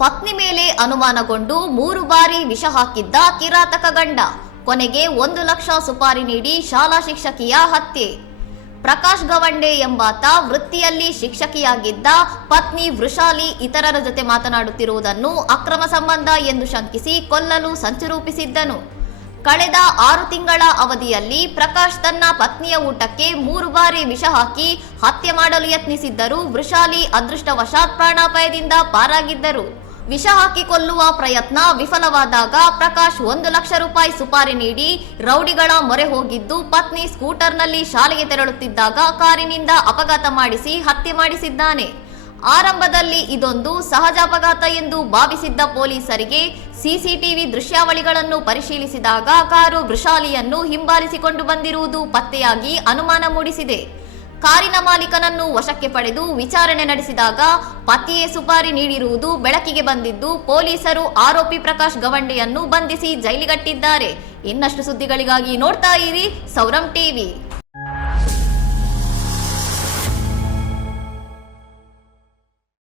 ಪತ್ನಿ ಮೇಲೆ ಅನುಮಾನಗೊಂಡು 3 ಬಾರಿ ವಿಷ ಹಾಕಿದ್ದ ಕಿರಾತಕ ಗಂಡ, ಕೊನೆಗೆ 1 ಲಕ್ಷ ಸುಪಾರಿ ನೀಡಿ ಶಾಲಾ ಶಿಕ್ಷಕಿಯ ಹತ್ಯೆ. ಪ್ರಕಾಶ್ ಗವಂಡೆ ಎಂಬಾತ ವೃತ್ತಿಯಲ್ಲಿ ಶಿಕ್ಷಕಿಯಾಗಿದ್ದ. ಪತ್ನಿ ವೃಷಾಲಿ ಇತರರ ಜೊತೆ ಮಾತನಾಡುತ್ತಿರುವುದನ್ನು ಅಕ್ರಮ ಸಂಬಂಧ ಎಂದು ಶಂಕಿಸಿ ಕೊಲ್ಲಲು ಸಂಚು ರೂಪಿಸಿದ್ದನು. ಕಳೆದ 6 ತಿಂಗಳ ಅವಧಿಯಲ್ಲಿ ಪ್ರಕಾಶ್ ತನ್ನ ಪತ್ನಿಯ ಊಟಕ್ಕೆ 3 ಬಾರಿ ವಿಷ ಹಾಕಿ ಹತ್ಯೆ ಮಾಡಲು ಯತ್ನಿಸಿದ್ದರು. ವೃಷಾಲಿ ಅದೃಷ್ಟವಶಾತ್ ಪ್ರಾಣಾಪಾಯದಿಂದ ಪಾರಾಗಿದ್ದರು. ವಿಷ ಹಾಕಿ ಕೊಲ್ಲುವ ಪ್ರಯತ್ನ ವಿಫಲವಾದಾಗ ಪ್ರಕಾಶ್ 1 ಲಕ್ಷ ರೂಪಾಯಿ ಸುಪಾರಿ ನೀಡಿ ರೌಡಿಗಳ ಮೊರೆ ಹೋಗಿದ್ದು, ಪತ್ನಿ ಸ್ಕೂಟರ್ನಲ್ಲಿ ಶಾಲೆಗೆ ತೆರಳುತ್ತಿದ್ದಾಗ ಕಾರಿನಿಂದ ಅಪಘಾತ ಮಾಡಿಸಿ ಹತ್ಯೆ ಮಾಡಿಸಿದ್ದಾನೆ. ಆರಂಭದಲ್ಲಿ ಇದೊಂದು ಸಹಜ ಅಪಘಾತ ಎಂದು ಭಾವಿಸಿದ್ದ ಪೊಲೀಸರಿಗೆ ಸಿಸಿಟಿವಿ ದೃಶ್ಯಾವಳಿಗಳನ್ನು ಪರಿಶೀಲಿಸಿದಾಗ ಕಾರು ವೃಷಾಲಿಯನ್ನು ಹಿಂಬಾಲಿಸಿಕೊಂಡು ಬಂದಿರುವುದು ಪತ್ತೆಯಾಗಿ ಅನುಮಾನ ಮೂಡಿಸಿದೆ. ಕಾರಿನ ಮಾಲೀಕನನ್ನು ವಶಕ್ಕೆ ಪಡೆದು ವಿಚಾರಣೆ ನಡೆಸಿದಾಗ ಪತಿಯೇ ಸುಪಾರಿ ನೀಡಿರುವುದು ಬೆಳಕಿಗೆ ಬಂದಿದ್ದು, ಪೊಲೀಸರು ಆರೋಪಿ ಪ್ರಕಾಶ್ ಗವಂಡೆಯನ್ನು ಬಂಧಿಸಿ ಜೈಲಿಗಟ್ಟಿದ್ದಾರೆ. ಇನ್ನಷ್ಟು ಸುದ್ದಿಗಳಿಗಾಗಿ ನೋಡ್ತಾ ಇರಿ ಸೌರಂ ಟಿವಿ.